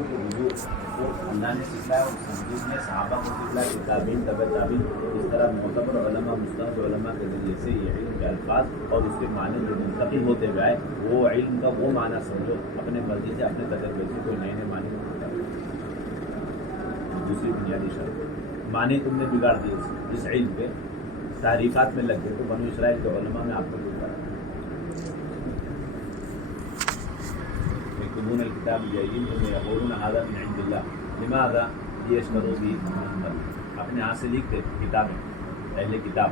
آنکھوں کے وضو کو اللہ نے سکھلایا اور سنجید نے صحابہ کو سکھلایا کہ تابعین تبع تابعین اس طرح معتبر علماء مستند علماء کے ذریعے سے یہ علم کے الفاظ اور اس کے معنی جو منتقل ہوتے ہوئے آئے وہ علم کا وہ معنی سمجھو اپنے مرضی سے اپنے تجربے سے کوئی نئے نئے معنی دوسری بنیادی شرط معنی تم نے بگاڑ دیے اس علم کے تحریفات میں لگ گئے تو بنو اسرائیل کے علماء نے آپ کو بگاڑا يكتبون الكتاب بأيديهم ويقولون هذا من عند الله لماذا ليشتروا به ثمنا قليلا اپنے ہاتھ سے لکھتے کتابیں اہل کتاب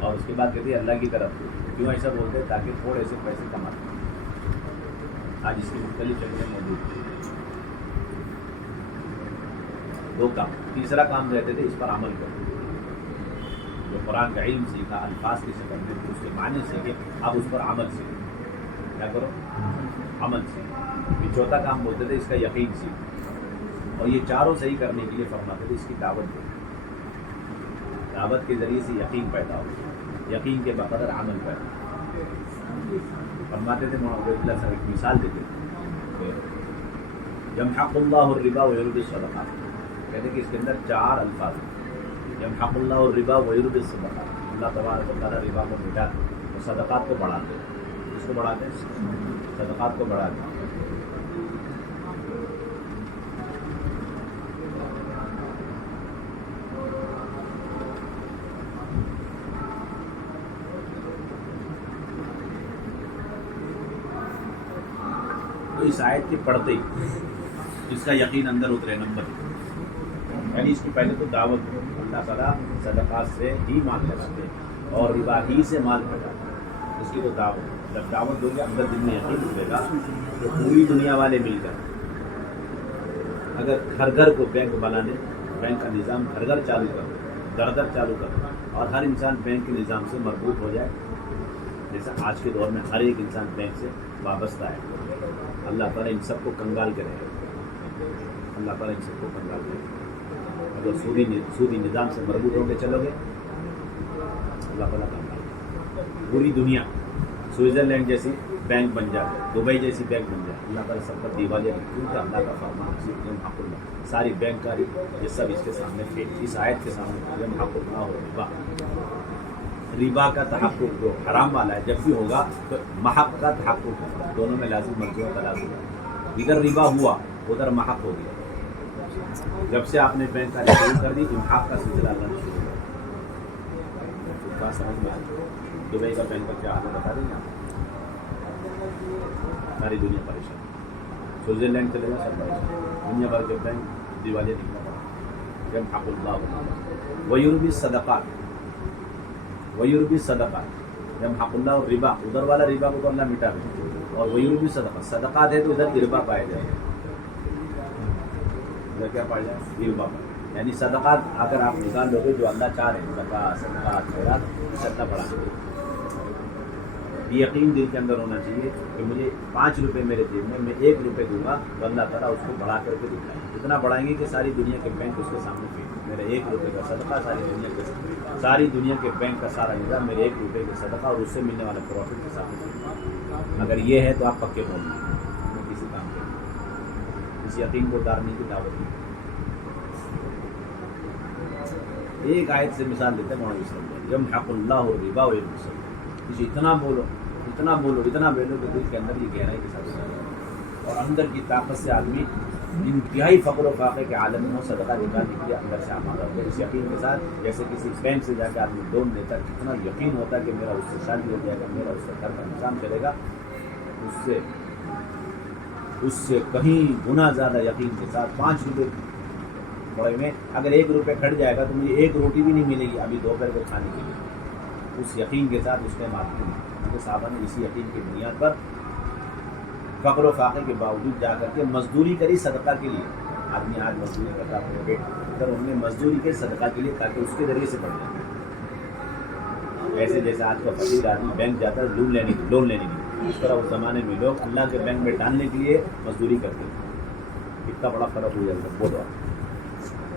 اور اس کے بعد کہتے ہیں اللہ کی طرف کیوں ایسا بولتے ہیں تاکہ تھوڑے سے پیسے کماتے آج اس کی مختلف شکلیں موجود ہیں دو کام تیسرا کام کہتے تھے اس پر عمل کرو جو قرآن کا علم سیکھا الفاظ کی شکل میں اس کے معنی سیکھے اب اس پر عمل سیکھو کیا کرو عمل سیکھو یہ چوتھا کام بولتے تھے اس کا یقین سیکھو اور یہ چاروں صحیح کرنے کے لیے فرماتے تھے اس کی دعوت دو دعوت کے ذریعے سے یقین پیدا ہو یقین کے بقدر عمل پیدا فرماتے تھے مولانا عبید اللہ صاحب ایک مثال دیتے تھے یمحق اللہ الربا ویربی الصدقات کہتے کہ اس کے اندر چار الفاظ ہیں یمحق اللہ الربا ویربی الصدقات اللہ تبارک و تعالیٰ ربا کو مٹاتے اور صدقات کو بڑھاتے ہیں اس کو بڑھاتے ہیں صدقات کو بڑھاتے ہیں اس آیت کے پڑھتے ہی اس کا یقین اندر اترے نمبر یعنی اس کی پہلے تو دعوت ہو اللہ تعالیٰ صدقات سے ہی مال لگاتے اور ربا ہی سے مال لگاتے اس کی تو دعوت جب دعوت دو گے اندر دل میں یقین اترے گا تو پوری دنیا والے مل کر اگر گھر گھر کو بینک بنانے بینک کا نظام گھر گھر چالو کر در در چالو کر اور ہر انسان بینک کے نظام سے مربوط ہو جائے جیسا آج کے دور میں ہر ایک انسان بینک سے وابستہ ہے اللہ تعالیٰ ان سب کو کنگال کرے اللہ تعالیٰ ان سب کو کنگال کرے اگر سودی نظام سے مربوط ہو کے چلو گے اللہ تعالیٰ کنگال کرے پوری دنیا سوئٹزرلینڈ جیسی بینک بن جائے دبئی جیسی بینک بن جائے اللہ تعالیٰ سب پر دیوالیہ کیونکہ اللہ کا فرمان حق اللہ ساری بینک کاری یہ سب اس کے سامنے فیل اس آیت کے سامنے حق اللہ اور ربا ربا کا تحقق جو حرام والا ہے جب بھی ہوگا تو محق کا تحقق ہوگا دونوں میں لازم مرجوع تلازم ہے ادھر ربا ہوا ادھر محق ہو گیا جب سے آپ نے بینک کا شروع کر دی امحاق کا سلسلہ اللہ نے شروع کیا بات سمجھ میں آئی دبئی کا بینک کا کیا حال ہے بتا دیں گے ساری دنیا پریشان سوئٹزرلینڈ چلے گا سب پریشان دنیا بھر کے بینک دیوالیہ نکلا پڑا جب حق اللہ ویربی صدقات ویربی صدقات جب حق اللہ اور ربا ادھر والا ربا کو تو اللہ مٹا دے اور ویربی صدقات صدقات ہے تو ادھر ربا پائے جائے ادھر کیا پائے جائے ربا پائے یعنی صدقات اگر آپ نکال لو گے جو اللہ چاہ رہے ہیں زکوٰۃ صدقات خیرات اسے اللہ بڑھا دے یہ یقین دل کے اندر ہونا چاہیے کہ مجھے 5 روپے میرے جیب میں 1 روپے دوں گا تو اللہ تعالیٰ اس کو بڑھا کر کے دکھائے اتنا بڑھائیں گے کہ ساری دنیا کے بینک اس کے سامنے پھینک میرا 1 روپے کا صدقہ ساری دنیا کے بینک کا سارا نظام میرے 1 روپے کا صدقہ اور اس سے ملنے والا پروفٹ کے سامنے پھینک اگر یہ ہے تو آپ پکے مومن ہیں کسی کام کے اس یقین کو اتارنے کی دعوت دی ایک آیت سے مثال دیتے ہیں مولانا وسلم یمحق اللہ الربا ویربی الصدقات کسی اتنا بولو کہ دل کے اندر یہ گہرائی کے ساتھ اور اندر کی طاقت سے آدمی انتہائی فقر و فاقے کے عالم میں صدقہ نکالنے کے لیے اندر سے آمادہ ہوتا ہے اس یقین کے ساتھ جیسے کسی بینک سے جا کے آدمی لون لیتا ہے کتنا یقین ہوتا ہے کہ میرا اس سے شادی ہو جائے گا میرا اس سے گھر کا نظام چلے گا اس سے کہیں گنا زیادہ یقین کے ساتھ 5 روپے بڑے میں اگر 1 روپے کٹ جائے گا تو مجھے 1 روٹی بھی نہیں ملے گی ابھی دوپہر کو کھانے کے لیے اس یقین کے ساتھ اس کے معلوم کیونکہ صحابہ نے اسی یقین کی بنیاد پر فقر و فاقے کے باوجود جا کر کے مزدوری کری صدقہ کے لیے آدمی آج مزدوری کرتا اپنے پیٹ اگر انہوں نے مزدوری کی صدقہ کے لیے تاکہ اس کے ذریعے سے بڑھ جائے ایسے جیسے آج کا فقیر آدمی بینک جاتا ہے لون لینے کے لیے اس طرح اس زمانے میں لوگ اللہ کے بینک میں ڈالنے کے لیے مزدوری کرتے ہیں اتنا بڑا فرق ہو جائے گا بہت بڑا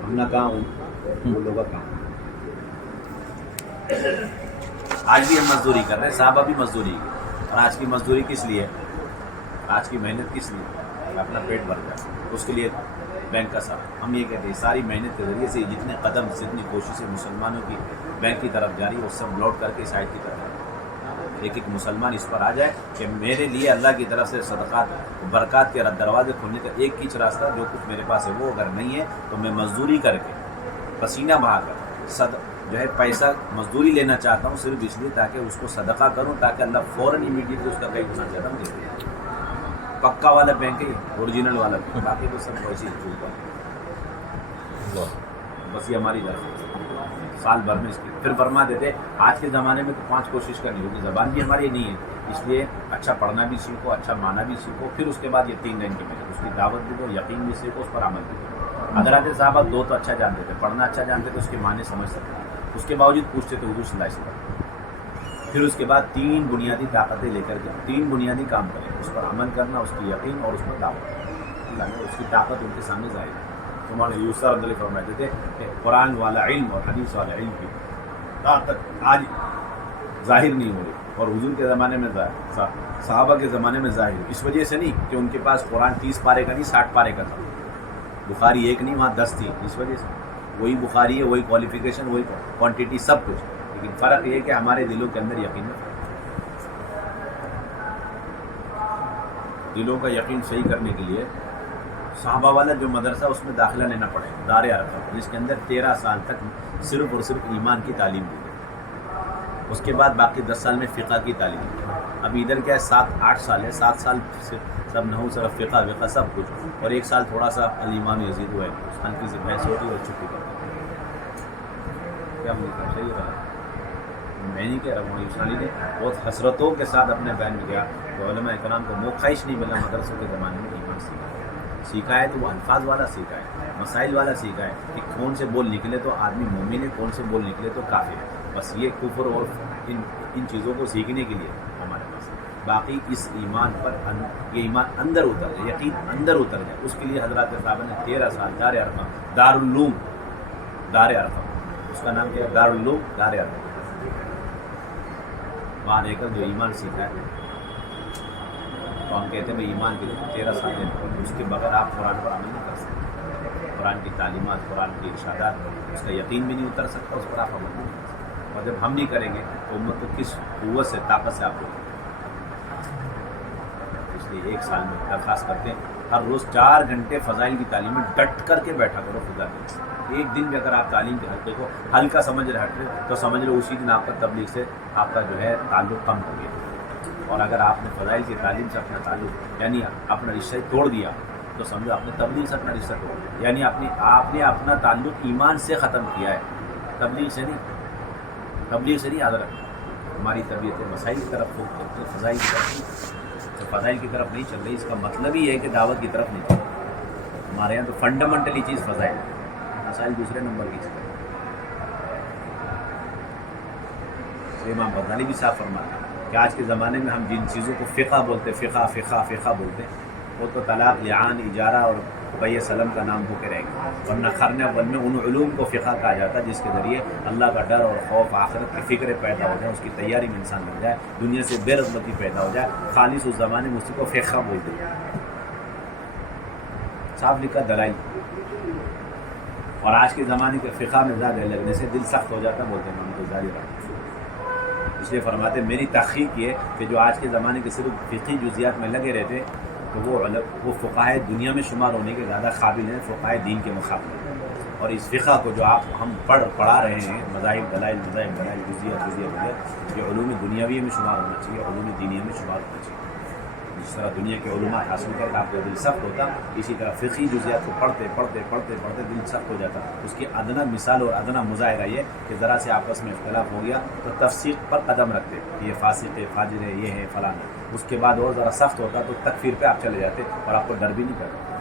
ہم نہ کہاں ہوں وہ لوگ کہاں آج بھی ہم مزدوری کر رہے ہیں صحابہ بھی مزدوری کی اور آج کی مزدوری کس لیے آج کی محنت کس لیے جائے، اپنا پیٹ بھر جائے، اس کے لیے بینک کا ساتھ ہم یہ کہتے ہیں ساری محنت کے ذریعے سے جتنے قدم جتنی کوششیں مسلمانوں کی بینک کی طرف جاری وہ سب لوٹ کر کے سائڈ کی طرف ایک ایک مسلمان اس پر آ جائے کہ میرے لیے اللہ کی طرف سے صدقات برکات کے دروازے کھولنے کا ایک ہی راستہ جو کچھ میرے پاس ہے وہ اگر نہیں ہے تو میں مزدوری کر کے پسینہ بہا کر جو ہے پیسہ مزدوری لینا چاہتا ہوں صرف اس لیے تاکہ اس کو صدقہ کروں تاکہ اللہ فوراً امیڈیٹلی اس کا کئی گنا زیادہ دے دے۔ پکا والا بینک ہے اوریجنل والا بینک، باقی تو سب ویسے ہی چلتا بس یہ ہماری طرف سال بھر میں اس کی پھر فرما دیتے آج کے زمانے میں تو 5 کوشش کرنی ہوگی، زبان بھی ہماری نہیں ہے اس لیے اچھا پڑھنا بھی سیکھو، اچھا مانا بھی سیکھو، پھر اس کے بعد یہ 3 دن کی محنت اس کی دعوت بھی دو، یقین بھی سیکھو، اس پر عمل بھی دو۔ حضرات صحابہ 2 تو اچھا جانتے تھے، پڑھنا اچھا جانتے تھے، اس کے معنی سمجھ سکتے تھے، اس کے باوجود پوچھتے تھے حضور صلی اللہ علیہ وسلم۔ پھر اس کے بعد 3 بنیادی طاقتیں لے کر کے 3 بنیادی کام کریں، اس پر عمل کرنا، اس کی یقین اور اس پر دعوت، اللہ نے اس کی طاقت ان کے سامنے ظاہر ہے۔ ہمارے یوسف رضی اللہ فرماتے تھے کہ قرآن والا علم اور حدیث والا علم کی طاقت آج ظاہر نہیں ہو رہی، اور حضور کے زمانے میں صحابہ کے زمانے میں ظاہر، اس وجہ سے نہیں کہ ان کے پاس قرآن 30 پارے کا نہیں 60 پارے کا تھا، بخاری ایک نہیں وہاں 10 تھی، اس وجہ سے وہی بخاری ہے، وہی کوالیفیکیشن، وہی کوانٹٹی، سب کچھ، لیکن فرق یہ ہے کہ ہمارے دلوں کے اندر یقین ہے۔ دلوں کا یقین صحیح کرنے کے لیے صحابہ والا جو مدرسہ اس میں داخلہ لینا پڑے، دار ارقم، جس کے اندر 13 سال تک صرف اور صرف ایمان کی تعلیم دی گئی، اس کے بعد باقی 10 سال میں فقہ کی تعلیم دی گئی۔ ابھی ادھر کیا ہے 7-8 سال ہے، 7 سال سب نحو صرف فقہ سب کچھ، اور 1 سال تھوڑا سا الایمان یزید ہوا ہے، اس حنفی سے بحث ہوتی ہے اور چھٹی کرتی ہے۔ کیا ملتا صحیح رہا، میں نہیں کہہ رہا ہوں، علی نے بہت حسرتوں کے ساتھ اپنے بیان میں کیا کہ علماء اکرام کو موقعش نہیں ملا مدرسوں کے زمانے میں ایمان سیکھا ہے تو وہ الفاظ والا سیکھا ہے، مسائل والا سیکھا ہے کہ کون سے بول نکلے تو آدمی مومن ہے، کون سے بول نکلے تو کافر ہے، بس یہ کفر اور ان چیزوں کو سیکھنے کے لیے ہمارے پاس ہے۔ باقی اس ایمان پر یہ ایمان اندر اتر جائے، یقین اندر اتر جائے، اس کے لیے حضرات صاحب نے 13 سال دار العلوم اس کا نام کیا ہے، دار العلوم دار ارقم، وہاں رہ کر جو ایمان سیکھا ہے تو ہم کہتے ہیں بھائی ایمان کے لیے 13 سال دینا، اس کے بغیر آپ قرآن پر عمل نہیں کر سکتے، قرآن کی تعلیمات، قرآن کی ارشادات، اس کا یقین بھی نہیں اتر سکتا، اس پر آپ عمل نہیں کر سکتے، اور جب ہم نہیں کریں گے تو امت کو کس قوت سے طاقت سے آپ کو، اس لیے 1 سال میں درخواست کرتے ہیں ہر روز 4 گھنٹے فضائل کی تعلیم میں ڈٹ کر کے بیٹھا کرو، خدا کے 1 دن میں اگر آپ تعلیم کے حلقے کو ہلکا سمجھ رہے تو سمجھ لو اسی دن آپ کا تبلیغ سے آپ کا جو ہے تعلق کم ہو گیا، اور اگر آپ نے فضائل کی تعلیم سے اپنا تعلق یعنی اپنا رشتہ توڑ دیا تو سمجھو آپ نے تبلیغ سے اپنا رشتہ توڑ دیا، یعنی آپ نے اپنا تعلق ایمان سے ختم کیا ہے، تبلیغ سے نہیں حضرت، ہماری طبیعت مسائل کی طرف فضائل کی طرف تو فضائل کی طرف نہیں چل رہی، اس کا مطلب ہی ہے کہ دعوت کی طرف نہیں چل رہی۔ ہمارے یہاں تو فنڈامنٹلی چیز فضائل، مسائل دوسرے نمبر کی چیز۔ امام غزالی بھی صاف فرماتے ہیں کہ آج کے زمانے میں ہم جن چیزوں کو فقہ بولتے، فقہ بولتے ہیں، وہ تو طلاق، لعان، اجارہ اور بیع سلم کا نام ہو کے رہے گا، ورنہ قرن اول میں ان علوم کو فقہ کہا جاتا ہے جس کے ذریعے اللہ کا ڈر اور خوف، آخرت کی فکر پیدا ہو جائے، اس کی تیاری میں انسان بن جائے، دنیا سے بے رغبتی پیدا ہو جائے، خالص اس زمانے میں اسی کو فقہ بولتے ہیں، صاف لکھا دلائل۔ اور آج کے زمانے کے فقہ میں زیادہ لگنے سے دل سخت ہو جاتا ہے، بولتے ہیں امام غزالی رحمۃ اللہ، اس لیے فرماتے ہیں میری تحقیق یہ کہ جو آج کے زمانے کے صرف فقہی جزیات میں لگے رہتے تو وہ فقہائے دنیا میں شمار ہونے کے زیادہ قابل ہیں فقہائے دین کے مقابلے، اور اس فقہ کو جو ہم پڑھا رہے ہیں، مذاہب دلائل جزیات، یہ علوم دنیاوی میں شمار ہونا چاہیے، علوم دینیہ میں شمار ہونا چاہیے۔ جس طرح دنیا کے علومات حاصل کر کے آپ کو دل سخت ہوتا، اسی طرح فقہی جزیات کو پڑھتے دل سخت ہو جاتا۔ اس کی ادنا مثال اور ادنا مظاہرہ یہ کہ ذرا سے آپس میں اختلاف ہو گیا تو تفسیق پر قدم رکھتے، یہ فاسق ہے، فاجر ہے، یہ ہے فلاں ہے، اس کے بعد اور ذرا سخت ہوتا تو تکفیر پہ آپ چلے جاتے اور آپ کو ڈر بھی نہیں کرتا۔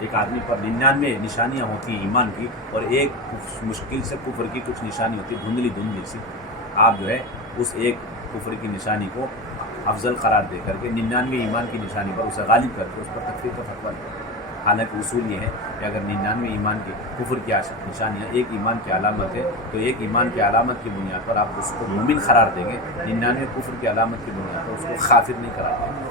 ایک آدمی پر 99 نشانیاں ہوتی ہیں ایمان کی، اور ایک مشکل سے کفر کی کچھ نشانی ہوتی ہے، دھندلی سی، آپ جو ہے اس ایک کفر کی نشانی کو افضل قرار دے کر کے 99 ایمان کی نشانی پر اسے غالب کر کے اس پر تکفیر کا فتویٰ دیں۔ حالانکہ اصول یہ ہے کہ اگر 99 ایمان کی کفر کی نشانیاں ایک ایمان کی علامت ہے تو ایک ایمان کی علامت کی بنیاد پر آپ اس کو مومن قرار دیں گے، 99 کفر کی علامت کی بنیاد پر اس کو کافر نہیں قرار دیں گے۔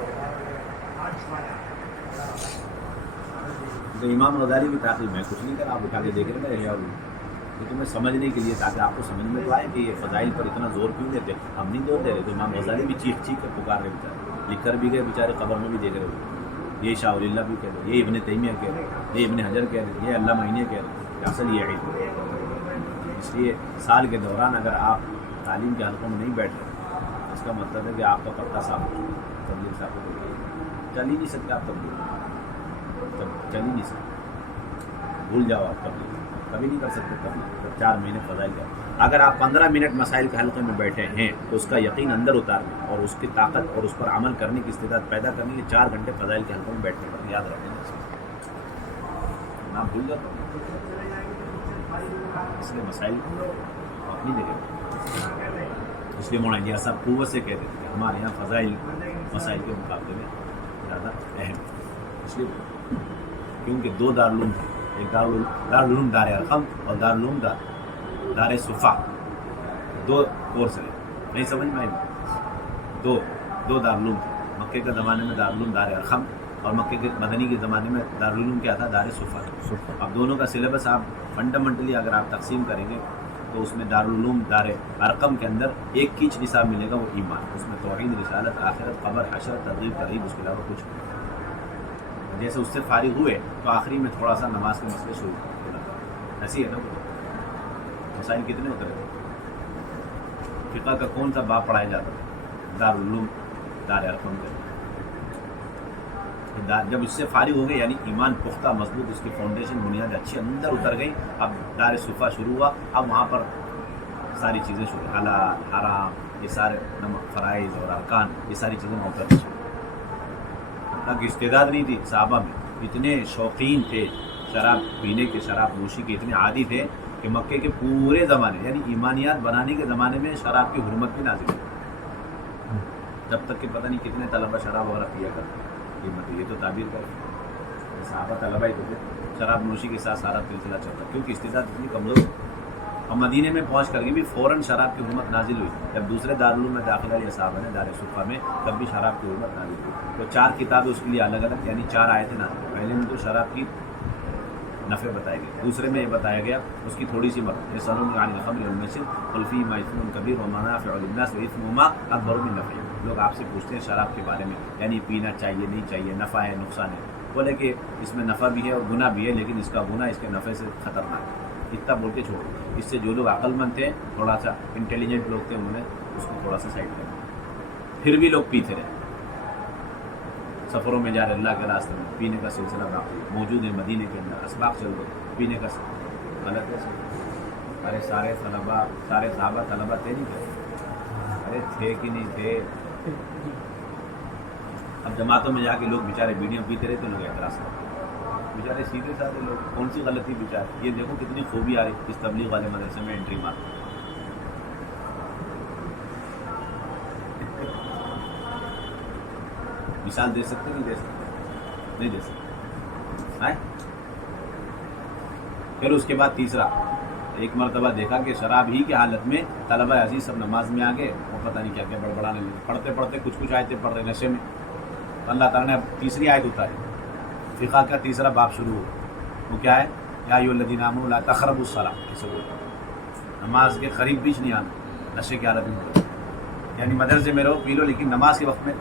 تو امام غزالی کی تحقیق میں کچھ نہیں کرا، آپ اٹھا کے دیکھ رہے ہیں احیاء العلوم، یہ تمہیں سمجھنے کے لیے، تاکہ آپ کو سمجھ میں تو آئے کہ یہ فضائل پر اتنا زور کیوں دیتے. ہم نہیں زور دے رہے، تو امام غزالی بھی چیخ چیخ کر پکار رہے بیچارے، لکھ کر بھی گئے بیچارے، قبر میں بھی دیکھ رہے ہوئے. یہ شاہ ولی اللہ بھی کہہ رہے، یہ ابن تیمیہ کہہ رہے، یہ ابن حجر کہہ رہے، یہ علامہ عینی کہہ رہے کہ اصل یہ علم. اس لیے سال کے دوران اگر آپ تعلیم کے حلقوں میں نہیں بیٹھ رہے، اس کا مطلب ہے کہ آپ کا پردہ صاف ہو چکا ہے. تبلیغ صاف ہو گئی، چل ہی نہیں سکتے آپ تبلیغ، چل ہی نہیں سکتے، بھول جاؤ آپ تبلیغ، کبھی نہیں کر سکتے تبلیغ. 4 مہینے فضائل کا، اگر آپ 15 منٹ مسائل کے حلقے میں بیٹھے ہیں تو اس کا یقین اندر اتارنے اور اس کی طاقت اور اس پر عمل کرنے کی استعداد پیدا کرنے کے 4 گھنٹے فضائل کے حلقے میں بیٹھنے پر یاد رکھیں. آپ بھول جاتے ہیں، اس لیے مسائل اپنی جگہ. اس لیے مولانا جی صاحب قوت سے کہتے تھے کہ ہمارے یہاں فضائل مسائل کے مقابلے میں زیادہ اہم ہے. اس لیے کیونکہ 2 دارالعلوم تھے، ایک دارالعلوم دار ارقم اور دارالعلوم دار صفا، 2 کورس ہیں. نہیں سمجھ میں آئی؟ دو دارالعلوم تھے. مکے کے زمانے میں دارالعلوم دار ارقم اور مکے کے مدنی کے زمانے میں دارالعلوم کیا تھا؟ دار صفا. اب دونوں کا سلیبس آپ فنڈامنٹلی اگر آپ تقسیم کریں گے تو اس میں دارالعلوم دار ارقم کے اندر ایک کیچ نصاب ملے گا، وہ ایمان. اس میں توحید، رسالت، آخرت، قبر، حشر، ترغیب، ترہیب، اس کے علاوہ کچھ نہیں. جیسے اس سے فارغ ہوئے تو آخری میں تھوڑا سا نماز کے مسئلے شروع ہونا، ایسی ہے نا. مسائل کتنے ہوتے رہتے؟ فقہ کا کون سا باب پڑھایا جاتا ہے؟ دارالعلوم دار ارقم کے. جب اس سے فارغ ہو گئے یعنی ایمان پختہ مضبوط، اس کی فاؤنڈیشن بنیاد اچھی اندر اتر گئی، اب دار صفا شروع ہوا. اب وہاں پر ساری چیزیں شروع، حلال حرام، یہ سارے فرائض اور ارکان، یہ ساری چیزیں وہاں اتر گئی. تاکہ استعداد نہیں تھی صحابہ میں، اتنے شوقین تھے شراب پینے کے، شراب نوشی کے اتنے عادی تھے کہ مکے کے پورے زمانے یعنی ایمانیات بنانے کے زمانے میں شراب کی حرمت بھی نازل ہوئی، جب تک کہ پتہ نہیں کتنے طلبہ شراب وغیرہ پیا کرتے. یہ تو تعبیر کر صحابہ طلبہ ہی تو تھے، شراب نوشی کے ساتھ سارا سلسلہ چلتا کیونکہ استعداد اتنی کمزور ہوئی. اور مدینے میں پہنچ کر کے بھی فوراً شراب کی حرمت نازل ہوئی. جب دوسرے دارالعلوم میں داخلہ لیا صحابہ نے دار صفا میں، تب بھی شراب کی حرمت نازل ہوئی. تو 4 کتابیں اس کے لیے الگ الگ، یعنی 4 آیتیں نازل. پہلے میں تو شراب کی نفع بتائی گئی، دوسرے میں یہ بتایا گیا اس کی تھوڑی سی مدد. یسألونک عن الخمر والمیسر قل فیہما اثم کبیر ومنافع للناس واثمہما اکبر من نفعہما. لوگ آپ سے پوچھتے ہیں شراب کے بارے میں، یعنی پینا چاہیے نہیں چاہیے، نفع ہے نقصان ہے. بولے کہ اس میں نفع بھی ہے اور گناہ بھی ہے، لیکن اس کا گناہ اس کے نفع سے خطرناک ہے. اتنا بول کے چھوڑو. اس سے جو لوگ عقل مند تھے، تھوڑا سا انٹیلیجنٹ لوگ تھے، انہوں نے اس کو تھوڑا سا سائڈ کر دیا. پھر بھی لوگ پیتے رہے، سفروں میں جا رہے اللہ کے راستے میں، پینے کا سلسلہ باقی موجود ہے. مدینے کے اندر اسباق چل رہے، پینے کا غلط ہے. ارے سارے صحابہ طلبہ تھے نہیں تھے؟ ارے تھے کہ نہیں تھے؟ اب جماعتوں میں جا کے لوگ بیچارے بیڑیاں پیتے رہے تو لوگ اعتراض کرتے. بیچارے سیدھے سادھے لوگ، کون سی غلطی بیچارے. یہ دیکھو کتنی خوبی آ رہی اس تبلیغ والے مدرسے میں انٹری مار. مثال دے سکتے نہیں دے سکتے؟ نہیں دے سکتے. پھر اس کے بعد تیسرا، ایک مرتبہ دیکھا کہ شراب ہی کی حالت میں طلبہ عزیز سب نماز میں آگے اور پتہ نہیں کیا کیا بڑبڑانے لگے، پڑھتے پڑھتے کچھ آیتیں پڑھ رہے نشے میں. اللہ تعالیٰ نے تیسری آیت اتاری، فقہ کا تیسرا باب شروع ہو. وہ کیا ہے؟ یا ایھا الذین آمنوا لا تقربوا الصلاۃ، نماز کے قریب بھی نہیں آنا نشے کی حالت میں. یعنی مدرسے میں رہو پی لو، لیکن نماز کے وقت میں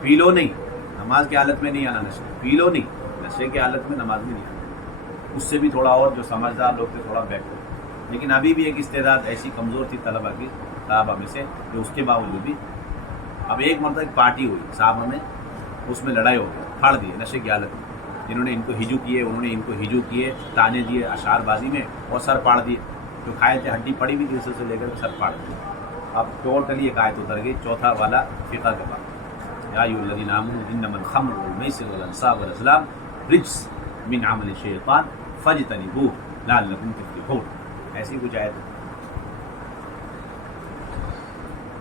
پی لو نہیں، نماز کی حالت میں نہیں آنا. نشے پی لو نہیں، نشے کی حالت میں نماز میں نہیں آنا. اس سے بھی تھوڑا اور جو سمجھدار لوگ تھے تھوڑا بیک ہو. لیکن ابھی بھی ایک استعداد ایسی کمزور تھی طلبہ کی، صحابہ میں سے، کہ اس کے باوجود بھی اب ایک مرتبہ ایک پارٹی ہوئی صحابہ میں، اس میں لڑائی ہو گئی، پھاڑ دیے نشے کی حالت میں. جنہوں نے ان کو ہجو کیے، انہوں نے ان کو ہجو کیے، تانے دیے اشعار بازی میں، اور سر پاڑ دیے. جو کھائے تھے ہڈی پڑی بھی تھی اسے لے کر سر پاڑ دیے. اب ٹوٹلی ایک آیت اتر گئی، چوتھا والا فقہ کے بعد، یا ایھا الذین آمنوا انما الخمر والمیسر والانصاب والازلام رجس من عمل الشیطان فاجتنبوہ لعلکم تفلحون. ایسی کچھ آیت.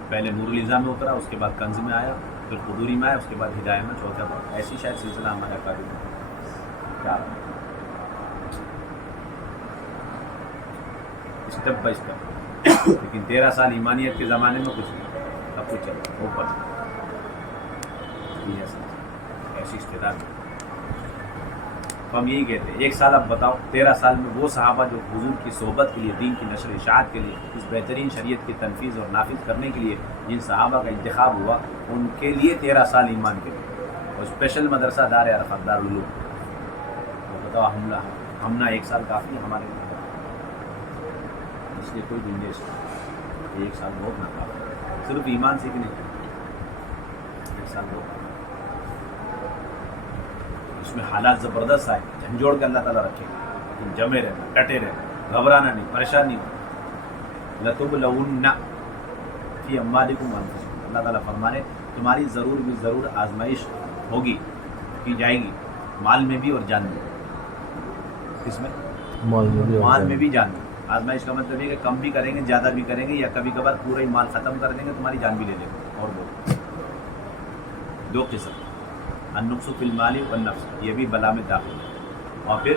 پہلے نور الازام میں اترا، اس کے بعد کنز میں آیا، پھر قدوری میں آیا، اس کے بعد ہدایہ میں چوتھا باب. ایسی شاید سلسلہ ہمارا قابل کیا اسٹیپ بائی اسٹیپ. لیکن 13 سال ایمانیت کے زمانے میں کچھ نہیں، سب کچھ چل اوپر ایسی استعداد. تو ہم یہی کہتے ہیں 1 سال اب بتاؤ 13 سال میں وہ صحابہ جو حضور کی صحبت کے لیے، دین کی نشر و اشاعت کے لیے، اس بہترین شریعت کی تنفیذ اور نافذ کرنے کے لیے جن صحابہ کا انتخاب ہوا، ان کے لیے 13 سال ایمان کے لیے، اور اسپیشل مدرسہ دار عرفات دارالعلوم، تو بتاؤ ہمنا 1 سال کافی ہے ہمارے لیے؟ اس لیے کوئی گنجائش نہیں، 1 سال بہت ناکافی ہے صرف ایمان سیکھنے کے لیے، 1 سال بہت، اس میں حالات زبردست آئے، جھنجھوڑ کے اللہ تعالیٰ رکھے گا، لیکن جمے رہنا، ڈٹے رہنا، گھبرانا نہیں، پریشان نہیں ہونا۔ لَتُبْلَوُنَّ فِي أَمْوَالِكُمْ وَأَنفُسِكُمْ، اللہ تعالیٰ فرمانے تمہاری ضرور بھی ضرور آزمائش ہوگی، کی جائے گی، مال میں بھی اور جان میں بھی۔ کس میں؟ مال میں بھی جان میں۔ آزمائش کا مطلب یہ کہ کم بھی کریں گے، زیادہ بھی کریں گے، یا کبھی کبھار پورا ہی مال ختم کر دیں گے، تمہاری جان بھی لے لیں گے۔ اور دو قسم، النقص فی المال والنفس، یہ بھی بلا میں داخل ہے، اور پھر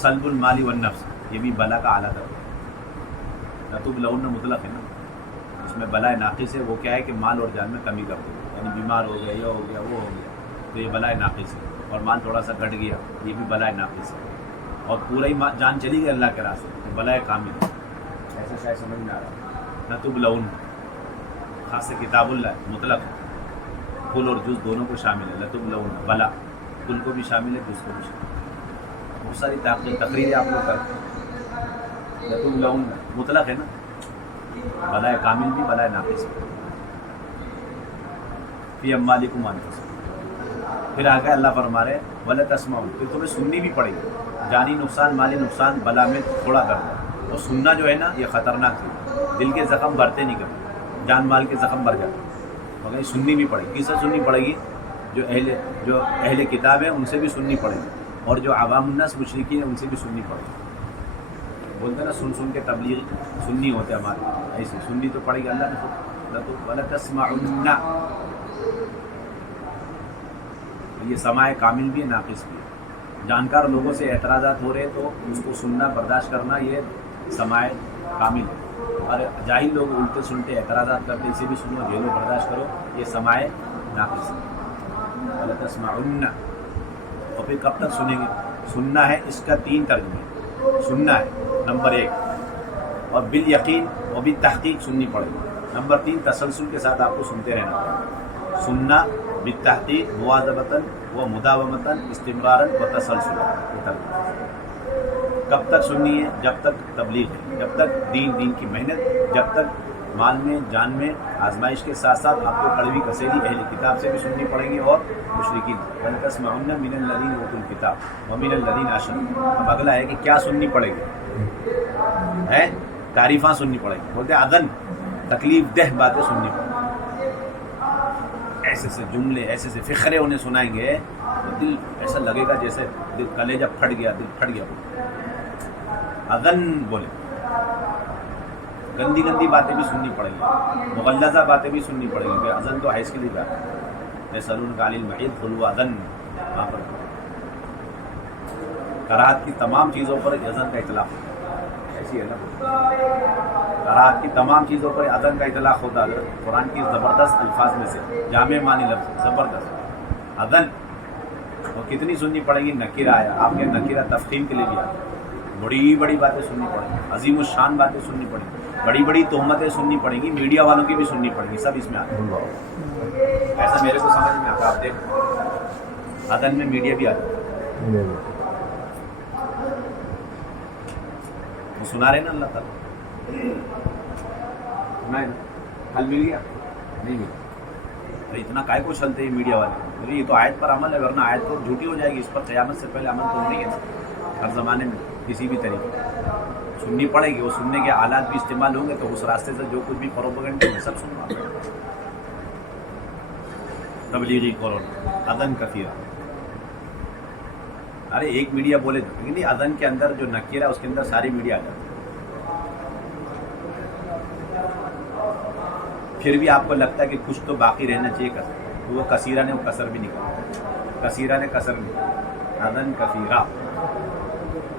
سلب المال والنفس، یہ بھی بلا کا اعلیٰ درجہ ہے۔ لَتُبْلَوُنَّ مطلق ہے نا، اس میں بلا ناقص ہے، وہ کیا ہے کہ مال اور جان میں کمی کر دو، یعنی بیمار ہو گیا، یہ ہو گیا، وہ ہو گیا، تو یہ بلا ناقص ہے، اور مال تھوڑا سا گھٹ گیا، یہ بھی بلا ناقص ہے، اور پورا ہی جان چلی گئی اللہ کے راستے، تو بلا کامل ہے۔ ایسا شاید سمجھ میں آ رہا ہے۔ لَتُبْلَوُنَّ خاص سے کتاب اللہ مطلق ہے، کل اور جز دونوں کو شامل ہے۔ لَتُبْلَوُنَّ بلا کل کو بھی شامل ہے، جز کو بھی شامل ہے، بہت ساری تقریریں آپ لوگ کرتے ہیں۔ لَتُبْلَوُنَّ مطلق ہے نا، بلا کامل بھی، بلا ناقص بھی۔ فِي أَمْوَالِكُمْ وَأَنفُسِكُمْ، پھر آگے اللہ فرما رہے وَلَتَسْمَعُونَ، پھر تمہیں سننی بھی پڑے گی، جانی نقصان مالی نقصان بلا میں تھوڑا کرتا ہے، اور سننا جو ہے نا یہ خطرناک ہے، دل کے زخم بھرتے نہیں کرتے، جان مال کے زخم بھر جاتے، مگر سننی بھی پڑے گی۔ کس سے سننی پڑے گی؟ جو اہل کتاب ہیں ان سے بھی سننی پڑے گی، اور جو عوام الناس مشرکین ہیں ان سے بھی سننی پڑے گی۔ بولتے ہیں نا سن کے تبلیغ سنی ہوتے ہمارے، ایسے سننی تو پڑے گی، اللہ نے خود وَلَتَسْمَعُنَّ، یہ سماع کامل بھی ہے، ناقص بھی ہے۔ جانکار لوگوں سے اعتراضات ہو رہے تو اس کو سننا، برداشت کرنا، یہ سماع کامل ہے، اور جاہل لوگ الٹے سنتے اعتراضات کرتے، اسے بھی سنو، جھیلو، برداشت کرو، یہ سماع ناقص ہے۔ وَلَتَسْمَعُنَّ، اور پھر کب تک سنیں گے؟ سننا ہے، اس کا 3 ترجمے، سننا ہے نمبر 1، اور بالیقین اور بالتحقیق سننی پڑے گی، نمبر 3 تسلسل کے ساتھ آپ کو سنتے رہنا پڑے گا۔ سننا بالتحقیق، مواظبتاً و مداومتاً، استمرارًا و تسلسلاً۔ کب تک سننی ہے؟ جب تک تبلیغ ہے، جب تک دین کی محنت، جب تک مال میں جان میں آزمائش کے ساتھ ساتھ آپ کو کڑوی کسیلی اہل کتاب سے بھی سننی پڑیں گی، اور مشرکین۔ وَلَتَسْمَعُنَّ مِنَ الَّذِينَ أُوتُوا الْكِتَابَ وَمِنَ الَّذِينَ أَشْرَكُوا، اب اگلا ہے کہ کیا سننی پڑے گی؟ ہے تعریفاں سننی پڑے گی، بولتے ہیں اذن، تکلیف دہ باتیں سننی پڑیں گی، ایسے سے جملے، ایسے سے فقرے انہیں سنائیں گے تو دل ایسا لگے گا جیسے دل کلیجہ پھٹ گیا، دل پھٹ گیا۔ اذن بولے، گندی گندی باتیں بھی سننی پڑیں گی، مغلظہ باتیں بھی سننی پڑیں گی، کہ اذن تو حیث کے لیے بات ہے۔ یسألونک عن المحیض قل هو اذن، وہاں پر کراہت کی تمام چیزوں پر اذن کا اطلاق ہوتا ہے، ایسی ہے نا، کراہت کی تمام چیزوں پر اذن کا اطلاق ہوتا ہے۔ قرآن کی زبردست الفاظ میں سے جامع معنی لفظ زبردست اذن، اور کتنی سننی پڑے گی؟ نکیرہ آیا، آپ کے نکیرہ تفخیم کے لیے بھی آتا ہے، بڑی بڑی باتیں سننی پڑیں گی، عظیم الشان باتیں سننی پڑیں گی، بڑی بڑی تہمتیں سننی پڑیں گی، میڈیا والوں کی بھی سننی پڑیں گی، سب اس میں آتے ہیں۔ ایسا میرے کو سمجھ میں آتا، آپ دیکھ اذن میں میڈیا بھی آتا ہے، وہ سنا رہے نا اللہ تعالیٰ، حل مل گیا؟ نہیں ملا، اتنا کائے کو چلتے ہیں میڈیا والے؟ بولے یہ تو آیت پر عمل ہے، ورنہ آیت پر جھوٹی ہو جائے گی، اس پر قیامت سے پہلے عمل تو نہیں ہے ہر زمانے میں کسی بھی طریقے، سننی پڑے گی، وہ سننے کے آلات بھی استعمال ہوں گے، تو اس راستے سے جو کچھ بھی پروپیگنڈا ہے سب سننا، تبلیغی قرآن اذن کثیرہ۔ ارے ایک میڈیا بولے تو، لیکن اذن کے اندر جو نکیرہ اس کے اندر ساری میڈیا آ جاتی ہے، پھر بھی آپ کو لگتا ہے کہ کچھ تو باقی رہنا چاہیے کثر، تو وہ کثیرہ نے وہ کثر بھی نکالا، کثیرہ نے کثر نکالا، اذن کثیرہ،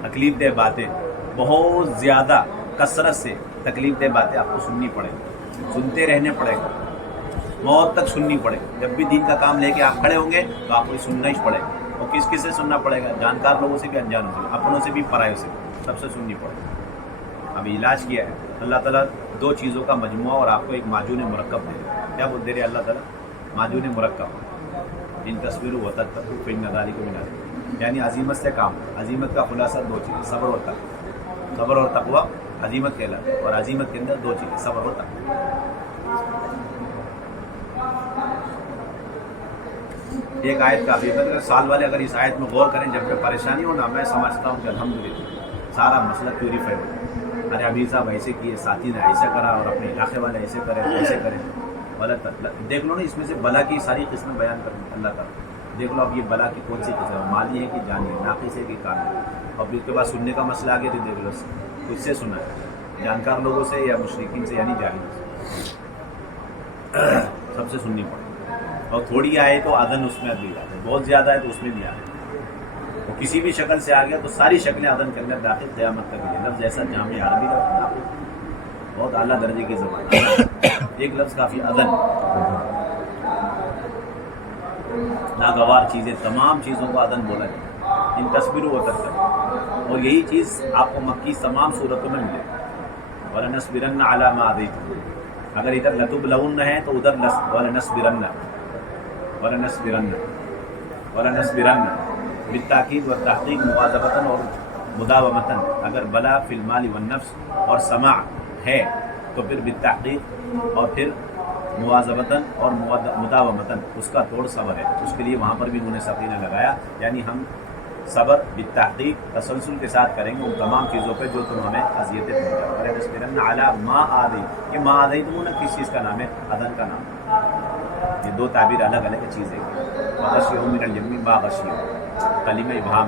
تکلیف دہ باتیں، بہت زیادہ کثرت سے تکلیف دہ باتیں آپ کو سننی پڑے گی، سنتے رہنے پڑے گا، موت تک سننی پڑے گی۔ جب بھی دین کا کام لے کے آپ کھڑے ہوں گے تو آپ کو سننا ہی پڑے گا، اور کس کس سے سننا پڑے گا؟ جانکار لوگوں سے بھی، انجانوں سے بھی، اپنوں سے بھی، پرایوں سے بھی، سب سے سننی پڑے گی. اب علاج کیا ہے؟ اللہ تعالیٰ دو چیزوں کا مجموعہ اور آپ کو ایک معجون مرکب دے رہے. کیا بول دے رہے اللہ تعالیٰ؟ معجون مرکب. ان تصویروں ہوتا تک پھر نداری کو ملا دے، یعنی عظیمت سے کام. عظیمت کا خلاصہ دو چیزیں، صبر اور تقوی. صبر اور تقوی عظیمت کہلاتا ہے، اور عظیمت کے اندر دو چیزیں، صبر اور تقوی. ایک آیت کافی ہے. اگر سال والے اگر اس آیت میں غور کریں جب کہ پریشانی ہو نا، میں سمجھتا ہوں کہ الحمدللہ سارا مسئلہ پیوریفائی ہو. ارے ابھی صاحب ایسے کیے، ساتھی نے ایسا کرا، اور اپنے علاقے والے ایسے کرے، ایسے کریں. غلط دیکھ لو نا، اس میں سے بلا کی ساری قسمیں بیان کریں اللہ تعالیٰ. دیکھ لو اب یہ بلا کی کون سی قسم ہے، مالی ہے کہ جانی ہے، ناقص ہے کہ کامل ہے. اور پھر اس کے بعد سننے کا مسئلہ آگے تو دیکھ لو کچھ سے سنا ہے، جانکار لوگوں سے یا مشرکین سے، یعنی جاہلوں سے. سب سے سننی پڑے. اور تھوڑی آئے تو اذن اس میں بھی آتے، بہت زیادہ ہے تو اس میں بھی آتے. تو کسی بھی شکل سے آ گیا تو ساری شکلیں اذن کے اندر داخل، قیامت تک ہے. لفظ ایسا جامع عربی لفظ، بہت اعلیٰ درجے کی زبان. ایک لفظ کافی، اذن. ناگوار چیزیں، تمام چیزوں کو اذن بولا جائے. ان تصویروں و تذکر، اور یہی چیز آپ کو مکی تمام صورتوں میں ملے. وَلَنَصْبِرَنَّ عَلَىٰ مَا آذَيْتُمُونَا، اگر ادھر لَتُبْلَوُنَّ ہے تو ادھر وَلَنَصْبِرَنَّ بالتاکید والتحقیق، مواظبتاً اور مداومتاً. اگر بلا فی المال والنفس اور سماع ہے تو پھر بالتحقیق، اور پھر مواظبتاً اور مداومتاً اس کا توڑ صبر ہے. اس کے لیے وہاں پر بھی انہوں نے سفینہ لگایا، یعنی ہم صبر بالتحقیق تسلسل کے ساتھ کریں گے ان تمام چیزوں پہ جو تم ہمیں اذیتیں پہنچاؤ. وَلَنَصْبِرَنَّ عَلَىٰ مَا آذَيْتُمُونَا، یہ ما آذَيْتُمُونَا کس چیز کا نام ہے؟ اذن کا نام. یہ دو تعبیر الگ الگ چیزیں ہیں. وَغَشِيَهُم مِّنَ الْيَمِّ مَا غَشِيَهُم، کلمہ ابہام،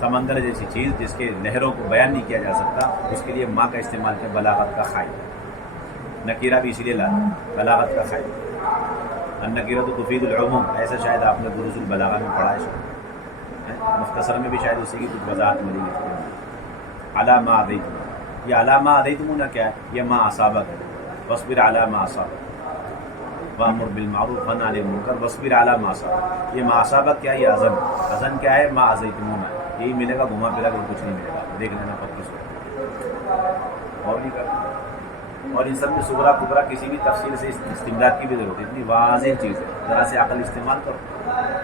سمندر جیسی چیز جس کے لہروں کو بیان نہیں کیا جا سکتا، اس کے لیے ماں کا استعمال کیا، بلاغت کا خائن. نکیرہ بھی اسی لیے لاتا، بلاغت کا خائن. النکیرہ تو تفید العموم، ایسا شاید آپ نے دروس البلاغہ میں پڑھا ہے، مختصر میں بھی شاید اسی کی کچھ وضاحت ملی ہے. عَلَىٰ مَا آذَيْتُمُونَا، یہ عَلَىٰ مَا آذَيْتُمُونَا کیا ہے؟ یہ ما اصابک ہے. وَاصْبِرْ عَلَىٰ مَا اصابک وَأْمُرْ بِالْمَعْرُوفِ وَانْهَ عَنِ الْمُنكَرِ وَاصْبِرْ عَلَىٰ مَا اصابک. یہ ما اصابک کیا ہے؟ یہ اذن. اذن کیا ہے؟ ما آذَيْتُمُونَا. یہی ملے گا، گھما پھرا کر کچھ نہیں ملے گا. دیکھ لینا پکی سے اور نہیں کرنا. اور ان سب میں صغرا کبرا کسی بھی تفصیل سے استمداد کی بھی ضرورت ہے. اتنی واضح چیز ہے، ذرا سے عقل استعمال کرو.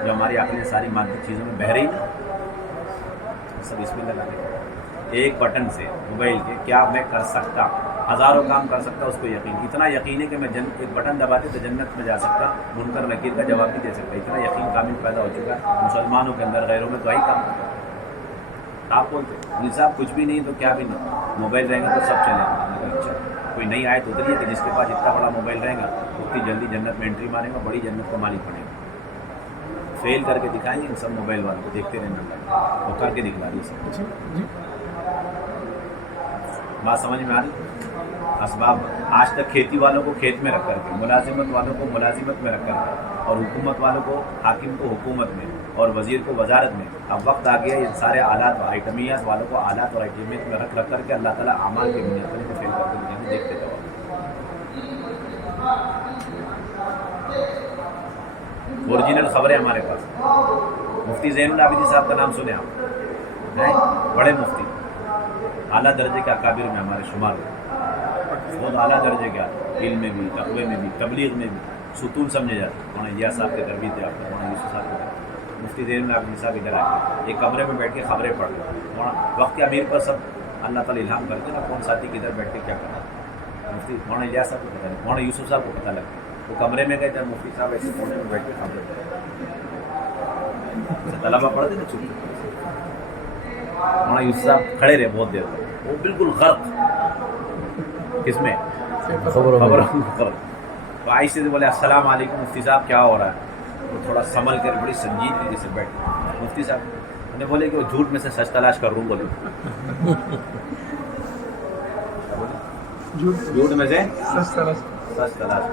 جو ہماری عقلیں ساری مادی چیزوں میں بہہ رہی ہیں، سب اس میں لگا کے ایک بٹن سے موبائل کے کیا میں کر سکتا، ہزاروں کام کر سکتا. اس کو یقین، اتنا یقین ہے کہ میں ایک بٹن دباتے تو جنت میں جا سکتا، منکر نکیر کا جواب بھی دے سکتا. اتنا یقین کامل پیدا ہو چکا مسلمانوں کے اندر، غیروں میں تو آئی کام. آپ بولتے صاحب کچھ بھی نہیں تو کیا بھی نہیں، موبائل رہیں گا تو سب چلے گا. اچھا کوئی نئی آیت اتری ہے کہ جس کے پاس اتنا بڑا موبائل رہے گا اتنی جلدی جنت میں انٹری مارے گا، بڑی جنت کو مالک بنے گا. فیل کر کے دکھائیں گے ان سب موبائل والوں کو، دیکھتے رہنا وہ کر کے دکھلا دی سب. بات سمجھ میں آ رہی؟ اسباب آج تک کھیتی والوں کو کھیت میں رکھ کر کے، ملازمت والوں کو ملازمت میں رکھ کر کے، اور حکومت والوں کو، حاکم کو حکومت میں، اور وزیر کو وزارت میں. اب وقت آ گیا ان سارے آلات اور آئٹمیات والوں کو آلات اور آئٹمیت میں رکھ کر کے اللہ تعالیٰ اعمال کی بنیاد پر فیل کر کے دکھانے. دیکھتے جاؤ. اوریجنل خبریں ہمارے پاس. مفتی زین العابدین صاحب کا نام سنے آپ؟ بڑے مفتی، اعلیٰ درجے کے اکابر میں ہمارے شمار ہوتے، بہت اعلیٰ درجے کے علم میں بھی، تقوی میں بھی، تبلیغ میں بھی ستون سمجھے جاتے. مولانا الیاس صاحب کے تربیت یافتہ، مولانا یوسف صاحب کے تربیت. مفتی زین العابدین صاحب ادھر آ کے ایک کمرے میں بیٹھ کے خبریں پڑھ رہے. وقت کے امیر پر سب اللہ تعالیٰ الہام کرتے نا کون ساتھی کدھر بیٹھ کے کیا کرنا. مفتی مولانا الیاس صاحب کو پتہ نہیں، مولانا یوسف صاحب کو پتہ لگتا. وہ کمرے میں گئے تھے، مفتی صاحب ایسے کونے میں بیٹھ کے خبریں پڑھ رہے. طلبا پڑھتے نا چھپ. مولانا یوسف صاحب کھڑے رہے بہت دیر تک، وہ بالکل غرق کس میں، خبر. تو آہستہ سے بولے السلام علیکم مفتی صاحب کیا ہو رہا ہے. وہ تھوڑا سنبھل کر بڑی سنجیدگی سے بیٹھے. مفتی صاحب انہیں بولے کہ وہ جھوٹ میں سے سچ تلاش کر رہا ہوں. بولے جھوٹ میں سے سچ تلاش.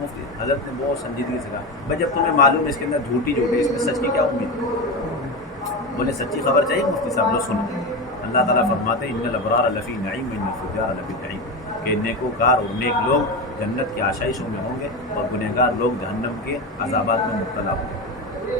مفتی حضرت نے بہت سنجیدگی سے کہا بھائی جب تمہیں معلوم ہے اس کے اندر جھوٹی ہے، اس میں سچ کی کیا امید ہے. بولے سچی خبر چاہیے مفتی صاحب. لو سنو، اللہ تعالیٰ فرماتے ہیں ان الابرار لفی نعیم وان الفجار لفی جحیم، کہ نیکوکار اور نیک لوگ جنت کی آشائشوں میں ہوں گے اور گنہگار لوگ جہنم کے عذابات میں مبتلا ہوں گے.